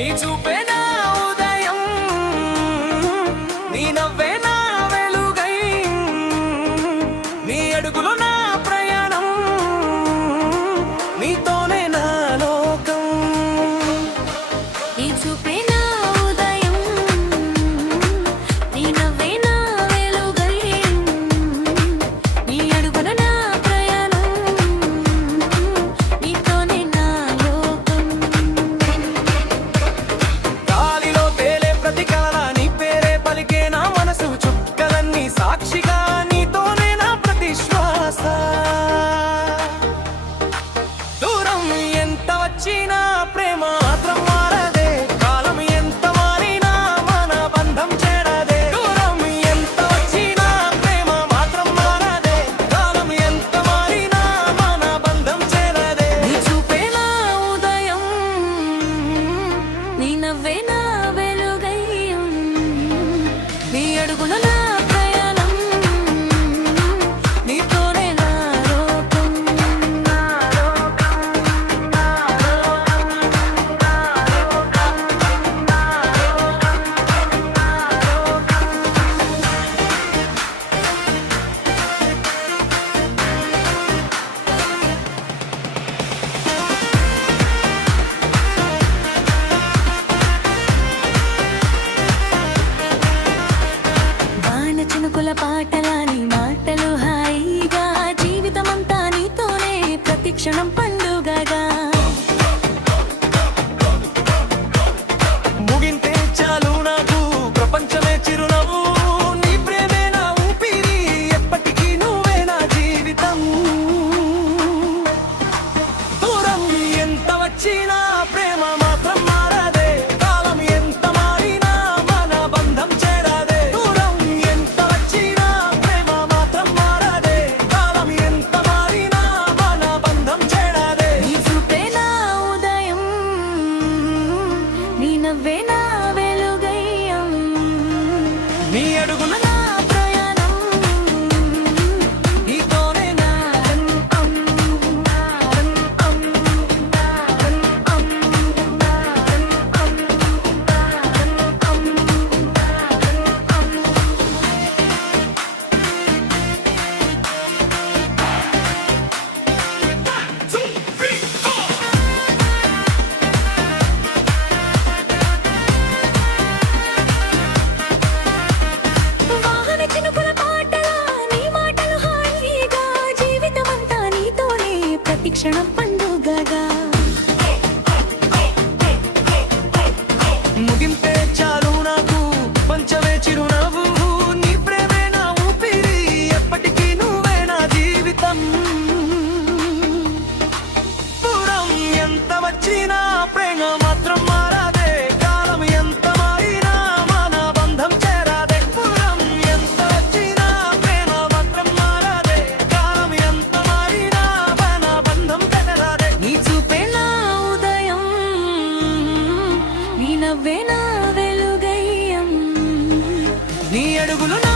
నీ చూపే నా ఉదయం, నీ నవ్వే నా వెలుగై, నీ అడుగులు నా ప్రయాణం, నీతోనే నా లోకం. నీ చూపే నా ఉదయం, నీ నవ్వే నా వెలుగై, నీ అడుగులు నా ప్రయాణం, నీతోనే నా లోకం. గాలిలో తేలే ప్రతి కళ నీ పేరే పలికే నా మనసు చుక్కలన్నీ సాక్షిగా, నీతోనే నా ప్రతి శ్వాస. దూరం ఎంత వచ్చినా ప్రేమ మాత్రం మారదే, కాలం ఎంత మారినా మన బంధం చేరదే. దూరం ఎంత వచ్చినా ప్రేమ మాత్రం మారదే, కాలం ఎంత మారినా మన బంధం చేరదే. నీ చూపే నా ఉదయం, నీ నవ్వే నా వెలుగై, నీ అడుగుల నా ప్రయాణం, నీతోనే నా లోకం. వాన చినుకుల పాటలా నీ మాటలు హాయిగా, జీవితమంతా నీతోనే ప్రతి క్షణం పండుగగా. ముగింతే చాలు నాకు ప్రపంచమే చిరునవ్వు, నీ ప్రేమే నా ఊపిరి, ఎప్పటికీ నువ్వే నా జీవితం. దూరం ఎంత వచ్చినా ప్రేమ మాత్రం మారదే, కాలం ఎంత మారినా మన బంధం చేరదే. దూరం ఎంత వచ్చినా ప్రేమ మాత్రం మారదే, కాలం ఎంత మారినా మన బంధం చేరదే. నీ చూపే నా ఉదయం, నీ నవ్వే నా వెలుగై, నీ అడుగుల నా ప్రయాణం, నీతోనే నా వాన చినుకుల పాటలా నీ మాటలు హాయిగా, జీవితమంతా నీతోనే ప్రతి క్షణం పండుగగా. ముగింతే చాలు నాకు పంచమే చిరునవ్వు, నీ ప్రేమే నా ఊపిరి, ఎప్పటికీ నువ్వే నా జీవితం. దూరం ఎంత వచ్చినా ప్రేమ మాత్రం మారదే, కాలం ఎంత మారినా మన బంధం చేరదే. దూరం ఎంత వచ్చినా ప్రేమ మాత్రం మారదే, కాలం ఎంత మారినా మన బంధం చేరదే. నీ చూపే నా ఉదయం, నీ నవ్వే నా వెలుగై, నీ అడుగులు నా